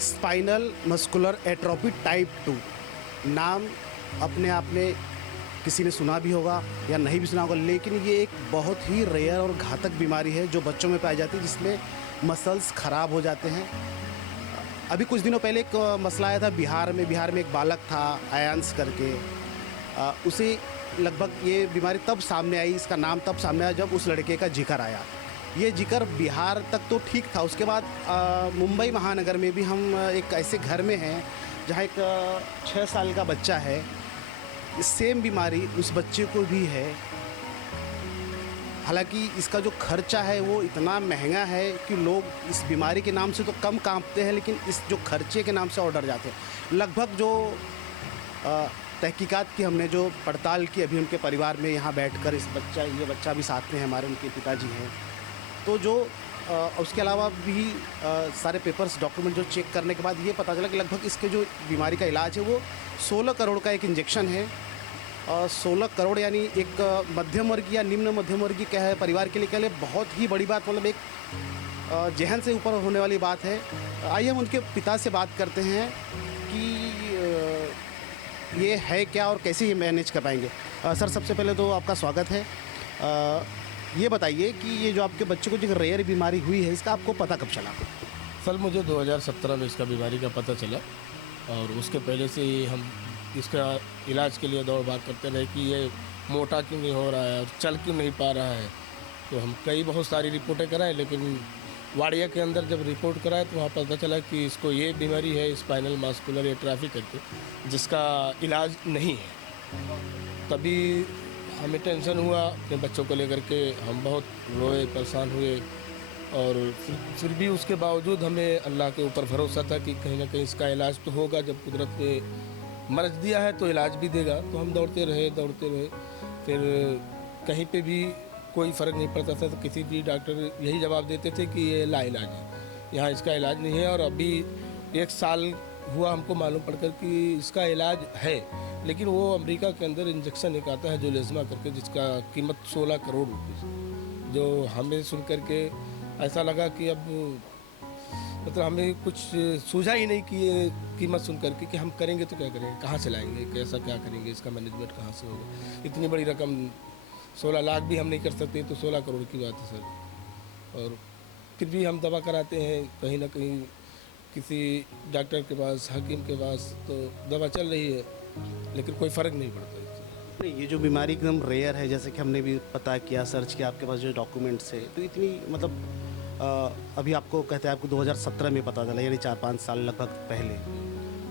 Spinal muscular atrophy type 2 नाम अपने आप में किसी ने सुना भी होगा या नहीं भी सुना होगा, लेकिन ये एक बहुत ही रेयर और घातक बीमारी है जो बच्चों में पाई जाती है, जिसमें मसल्स ख़राब हो जाते हैं। अभी कुछ दिनों पहले एक मसला आया था बिहार में एक बालक था आयांश करके, उसे लगभग ये बीमारी तब सामने आई, इसका नाम तब सामने आया जब उस लड़के का जिक्र आया। ये जिक्र बिहार तक तो ठीक था, उसके बाद मुंबई महानगर में भी हम एक ऐसे घर में हैं जहाँ एक 6 साल का बच्चा है, सेम बीमारी उस बच्चे को भी है। हालांकि इसका जो खर्चा है वो इतना महंगा है कि लोग इस बीमारी के नाम से तो कम कांपते हैं, लेकिन इस जो खर्चे के नाम से और डर जाते हैं। लगभग जो तहकीकात की हमने जो पड़ताल की अभी उनके परिवार में यहाँ बैठकर, ये बच्चा भी साथ में हमारे उनके पिताजी हैं, तो जो उसके अलावा भी सारे पेपर्स डॉक्यूमेंट जो चेक करने के बाद ये पता चला कि लगभग इसके जो बीमारी का इलाज है वो 16 करोड़ का एक इंजेक्शन है। 16 करोड़ यानी एक मध्यम वर्गीय या निम्न मध्यम वर्गीय क्या है परिवार के लिए बहुत ही बड़ी बात, मतलब एक जहन से ऊपर होने वाली बात है। आइए हम उनके पिता से बात करते हैं कि ये है क्या और कैसे ये मैनेज कर पाएंगे। सर, सबसे पहले तो आपका स्वागत है। ये बताइए कि ये जो आपके बच्चे को जो रेयर बीमारी हुई है, इसका आपको पता कब चला? सर, मुझे 2017 में इसका बीमारी का पता चला और उसके पहले से ही हम इसका इलाज के लिए दौड़ भाग करते रहे कि ये मोटा क्यों नहीं हो रहा है और चल क्यों नहीं पा रहा है। तो हम बहुत सारी रिपोर्टें कराएं, लेकिन वाड़िया के अंदर जब रिपोर्ट कराए तो वहाँ पता चला कि इसको ये बीमारी है स्पाइनल मस्कुलर एट्रोफी करके, जिसका इलाज नहीं है। तभी हमें टेंशन हुआ अपने बच्चों को लेकर के, हम बहुत रोए, परेशान हुए और फिर भी उसके बावजूद हमें अल्लाह के ऊपर भरोसा था कि कहीं ना कहीं इसका इलाज तो होगा। जब कुदरत ने मर्ज दिया है तो इलाज भी देगा। तो हम दौड़ते रहे। फिर कहीं पे भी कोई फ़र्क नहीं पड़ता था, तो किसी भी डॉक्टर यही जवाब देते थे कि ये लाइलाज है, यहाँ इसका इलाज नहीं है। और अभी 1 साल हुआ हमको मालूम पड़कर कि इसका इलाज है, लेकिन वो अमेरिका के अंदर इंजेक्शन एक आता है जो लेजमा करके, जिसका कीमत 16 करोड़ रुपये, जो हमें सुन करके ऐसा लगा कि अब मतलब हमें कुछ सूझा ही नहीं कि ये कीमत सुन करके कि हम करेंगे तो क्या करेंगे, कहाँ से लाएंगे, कैसा क्या करेंगे, इसका मैनेजमेंट कहाँ से होगा। इतनी बड़ी रकम 16 लाख भी हम नहीं कर सकते, तो 16 करोड़ की बात है सर। और फिर भी हम दवा कराते हैं कहीं ना कहीं किसी डॉक्टर के पास, हकीम के पास, तो दवा चल रही है, लेकिन कोई फ़र्क नहीं पड़ता इससे। नहीं, ये जो बीमारी एकदम रेयर है, जैसे कि हमने भी पता किया, सर्च किया, आपके पास जो डॉक्यूमेंट्स है, तो इतनी मतलब अभी आपको कहते हैं आपको 2017 में पता चला, यानी 4-5 साल लगभग पहले।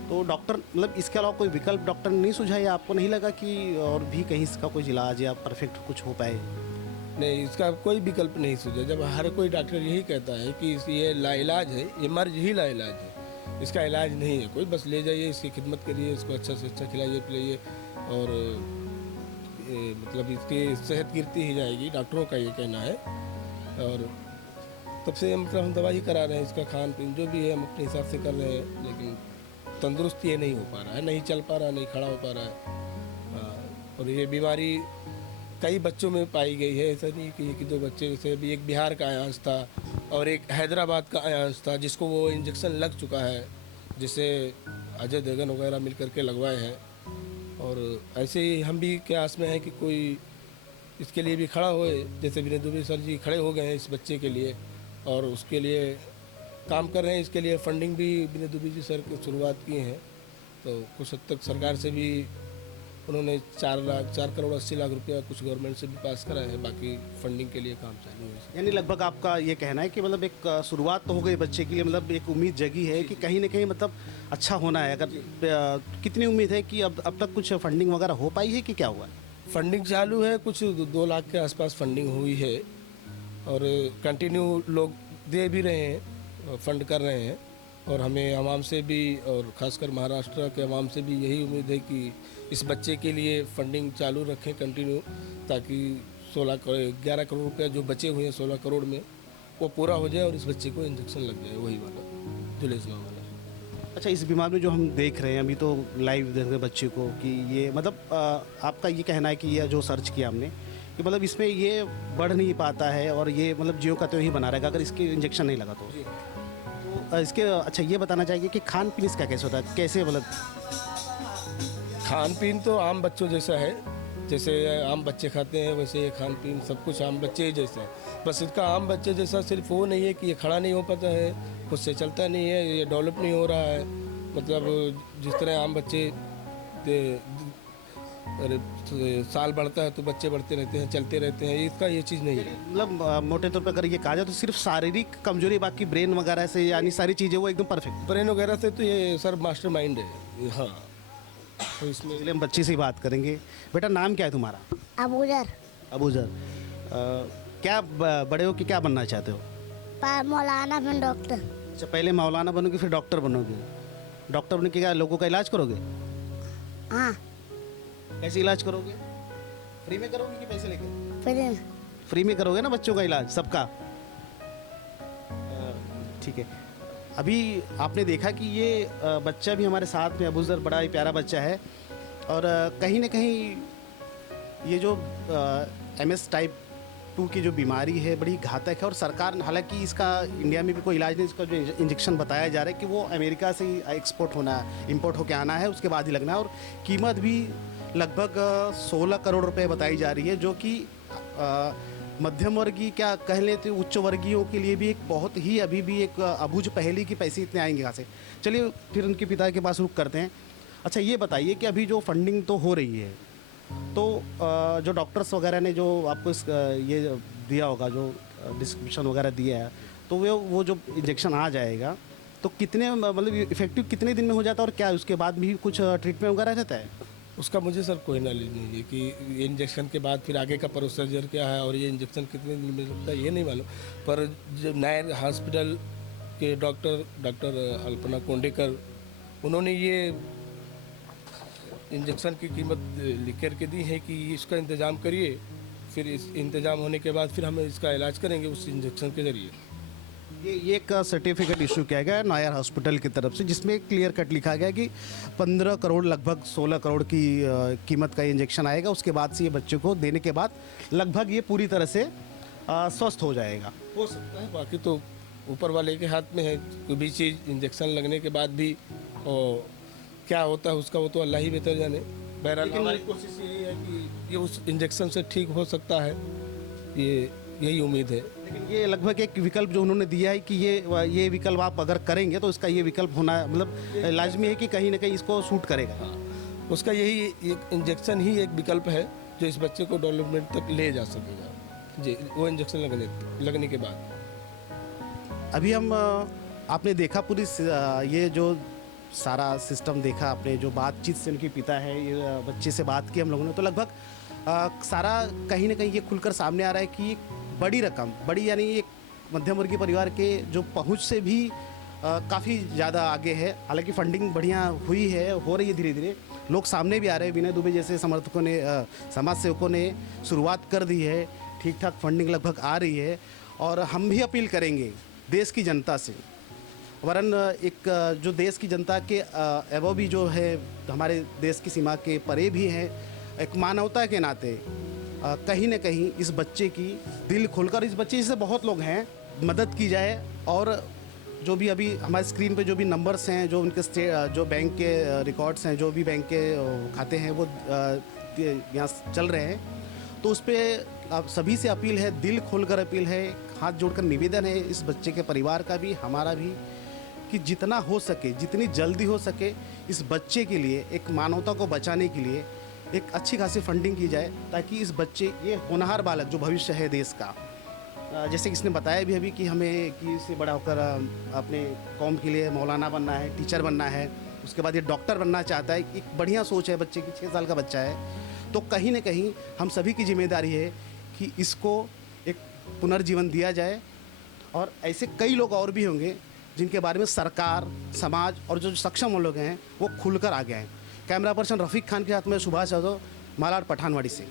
तो डॉक्टर मतलब इसके अलावा कोई विकल्प डॉक्टर ने नहीं सुझा, या आपको नहीं लगा कि और भी कहीं इसका कोई इलाज या परफेक्ट कुछ हो पाए? नहीं, इसका कोई विकल्प नहीं सूझा। जब हर कोई डॉक्टर यही कहता है कि ये लाइलाज है, ये मर्ज ही लाइलाज है, इसका इलाज नहीं है कोई, बस ले जाइए, इसकी खिदमत करिए, इसको अच्छा से अच्छा खिलाइए पिलाइए और मतलब इसकी सेहत गिरती ही जाएगी, डॉक्टरों का ये कहना है। और तब से मतलब हम दवाई करा रहे हैं, इसका खान पीन जो भी है हम अपने हिसाब से कर रहे हैं, लेकिन तंदुरुस्त ये नहीं हो पा रहा है, नहीं चल पा रहा, नहीं खड़ा हो पा रहा है। और ये बीमारी कई बच्चों में पाई गई है, ऐसा नहीं कि 1-2 बच्चे, जैसे अभी एक बिहार का आयांश था और एक हैदराबाद का आयांश था, जिसको वो इंजेक्शन लग चुका है, जिसे अजय देवगन वगैरह मिल करके लगवाए हैं। और ऐसे ही हम भी के आस में हैं कि कोई इसके लिए भी खड़ा होए, जैसे विनय दुबे सर जी खड़े हो गए हैं इस बच्चे के लिए और उसके लिए काम कर रहे हैं। इसके लिए फंडिंग भी विनय दुबे जी सर की शुरुआत किए हैं, तो कुछ हद तक सरकार से भी उन्होंने 4 करोड़ 80 लाख रुपया कुछ गवर्नमेंट से भी पास करा है, बाकी फंडिंग के लिए काम चालू है। यानी लगभग आपका ये कहना है कि मतलब एक शुरुआत तो हो गई बच्चे के लिए, मतलब एक उम्मीद जगी है कि कहीं ना कहीं मतलब अच्छा होना है। अगर कितनी उम्मीद है कि अब तक कुछ फंडिंग वगैरह हो पाई है कि क्या हुआ? फंडिंग चालू है, कुछ 2 लाख के आसपास फंडिंग हुई है और कंटिन्यू लोग दे भी रहे हैं, फंड कर रहे हैं। और हमें आवाम से भी और ख़ासकर महाराष्ट्र के आवाम से भी यही उम्मीद है कि इस बच्चे के लिए फंडिंग चालू रखें कंटिन्यू, ताकि 11 करोड़ रुपया जो बचे हुए हैं 16 करोड़ में, वो पूरा हो जाए और इस बच्चे को इंजेक्शन लग जाए, वही वाला जो लेजमा वाला। अच्छा, इस बीमारी में जो हम देख रहे हैं अभी, तो लाइव देख रहे हैं बच्चे को कि ये मतलब आपका ये कहना है कि ये जो सर्च किया हमने कि मतलब इसमें ये बढ़ नहीं पाता है और ये मतलब ज्यों का त्यों ही बना रहेगा अगर इसके इंजेक्शन नहीं लगा तो इसके अच्छा ये बताना चाहिए कि खान पीन इसका कैसे होता है, कैसे मतलब खान पीन तो आम बच्चों जैसा है, जैसे आम बच्चे खाते हैं वैसे ये खान पीन सब कुछ आम बच्चे ही जैसा है। बस इसका आम बच्चे जैसा सिर्फ वो नहीं है कि ये खड़ा नहीं हो पाता है, खुद से चलता नहीं है, ये डेवलप नहीं हो रहा है। मतलब जिस तरह आम बच्चे अरे साल बढ़ता है तो बच्चे बढ़ते रहते हैं, चलते रहते हैं, इसका ये चीज़ नहीं है। मतलब मोटे तौर पर अगर ये कहा जाए तो सिर्फ शारीरिक कमजोरी, बाकी ब्रेन वगैरह से यानी सारी चीज़ें वो एकदम परफेक्ट। ब्रेन वगैरह से तो ये सर मास्टर माइंड है। हाँ, तो इसमें इसलिए हम बच्ची से ही बात करेंगे। बेटा नाम क्या है तुम्हारा? अबूजर अबूजर। क्या बड़े हो कि क्या बनना चाहते हो? मौलाना फिर डॉक्टर। अच्छा, पहले मौलाना बनोगे फिर डॉक्टर बनोगे। डॉक्टर बनने के क्या लोगों का इलाज करोगे? हाँ कैसे इलाज करोगे? फ्री में करोगे कि पैसे लेके? फिर फ्री में करोगे ना बच्चों का इलाज सबका? ठीक है। अभी आपने देखा कि ये बच्चा भी हमारे साथ में, अबूजर बड़ा ही प्यारा बच्चा है। और कहीं ना कहीं ये जो MS टाइप 2 की जो बीमारी है बड़ी घातक है। और सरकार, हालांकि इसका इंडिया में भी कोई इलाज नहीं, इसका जो इंजेक्शन बताया जा रहा है कि वो अमेरिका से ही एक्सपोर्ट होना है, इम्पोर्ट होकर आना है, उसके बाद ही लगना है। और कीमत भी लगभग 16 करोड़ रुपए बताई जा रही है, जो कि मध्यम वर्गीय, क्या कह लेते हैं, उच्च वर्गीयों के लिए भी एक बहुत ही अभी भी एक अबूझ पहेली की पैसे इतने आएंगे कहाँ से। चलिए फिर उनके पिता के पास रुख करते हैं। अच्छा ये बताइए कि अभी जो फंडिंग तो हो रही है, तो जो डॉक्टर्स वगैरह ने जो आपको ये दिया होगा, जो डिस्क्रिप्शन वगैरह दिया है, तो वो जो इंजेक्शन आ जाएगा तो कितने मतलब इफेक्टिव कितने दिन में हो जाता है, और क्या उसके बाद भी कुछ ट्रीटमेंट वगैरह रहता है? उसका मुझे सर कोई नॉलेज नहीं है कि ये इंजेक्शन के बाद फिर आगे का प्रोसीजर क्या है और ये इंजेक्शन कितने दिन में लगता है, ये नहीं मालूम। पर जो नए हॉस्पिटल के डॉक्टर अल्पना कोंडेकर, उन्होंने ये इंजेक्शन की कीमत लिख कर के दी है कि इसका इंतज़ाम करिए, फिर इस इंतज़ाम होने के बाद फिर हम इसका इलाज करेंगे उस इंजेक्शन के ज़रिए। ये एक सर्टिफिकेट इशू किया गया है नायर हॉस्पिटल की तरफ से, जिसमें क्लियर कट लिखा गया कि 15 करोड़ लगभग 16 करोड़ की कीमत का इंजेक्शन आएगा। उसके बाद से ये बच्चे को देने के बाद लगभग ये पूरी तरह से स्वस्थ हो जाएगा। हो सकता है, बाकी तो ऊपर वाले के हाथ में है। कोई भी चीज़ इंजेक्शन लगने के बाद भी और क्या होता है उसका वो तो अल्लाह ही बेहतर जाने। बहरहाल हमारी कोशिश यही है कि ये उस इंजेक्शन से ठीक हो सकता है, यही उम्मीद है। लेकिन ये लगभग एक विकल्प जो उन्होंने दिया है कि ये विकल्प आप अगर करेंगे तो इसका ये विकल्प होना मतलब लाजमी है कि कहीं ना कहीं इसको सूट करेगा। हाँ, उसका यही एक इंजेक्शन ही एक विकल्प है जो इस बच्चे को डेवलपमेंट तक ले जा सकेगा जी, वो इंजेक्शन लगने के बाद। अभी हम आपने देखा पूरी ये जो सारा सिस्टम देखा आपने, जो बातचीत से उनके पिता है, ये बच्चे से बात की हम लोगों ने, तो लगभग सारा कहीं ना कहीं ये खुलकर सामने आ रहा है कि बड़ी रकम, बड़ी यानी एक मध्यम वर्गीय परिवार के जो पहुंच से भी काफ़ी ज़्यादा आगे है। हालांकि फंडिंग बढ़िया हुई है, हो रही है, धीरे धीरे लोग सामने भी आ रहे हैं। विनय दुबे जैसे समर्थकों ने, समाज सेवकों ने शुरुआत कर दी है, ठीक ठाक फंडिंग लगभग आ रही है। और हम भी अपील करेंगे देश की जनता से, वरन एक जो देश की जनता के एवं भी जो है हमारे देश की सीमा के परे भी हैं, एक मानवता के नाते कहीं ना कहीं इस बच्चे की दिल खोलकर, इस बच्चे से बहुत लोग हैं, मदद की जाए। और जो भी अभी हमारे स्क्रीन पे जो भी नंबर्स हैं, जो उनके जो बैंक के रिकॉर्ड्स हैं, जो भी बैंक के खाते हैं वो यहाँ चल रहे हैं, तो उस पर आप सभी से अपील है, दिल खोलकर अपील है, हाथ जोड़कर निवेदन है इस बच्चे के परिवार का भी, हमारा भी, कि जितना हो सके, जितनी जल्दी हो सके इस बच्चे के लिए, एक मानवता को बचाने के लिए एक अच्छी खासी फंडिंग की जाए, ताकि इस बच्चे, ये होनहार बालक जो भविष्य है देश का, जैसे किसने बताया भी अभी कि हमें कि इससे बड़ा होकर अपने कौम के लिए मौलाना बनना है, टीचर बनना है, उसके बाद ये डॉक्टर बनना चाहता है। एक बढ़िया सोच है बच्चे की, 6 साल का बच्चा है। तो कहीं ना कहीं हम सभी की जिम्मेदारी है कि इसको एक पुनर्जीवन दिया जाए। और ऐसे कई लोग और भी होंगे जिनके बारे में सरकार, समाज और जो सक्षम लोग हैं वो खुलकर आगे आए। कैमरा पर्सन रफ़ीक खान के साथ में सुभाष यादव, मालाड पठानवाड़ी से।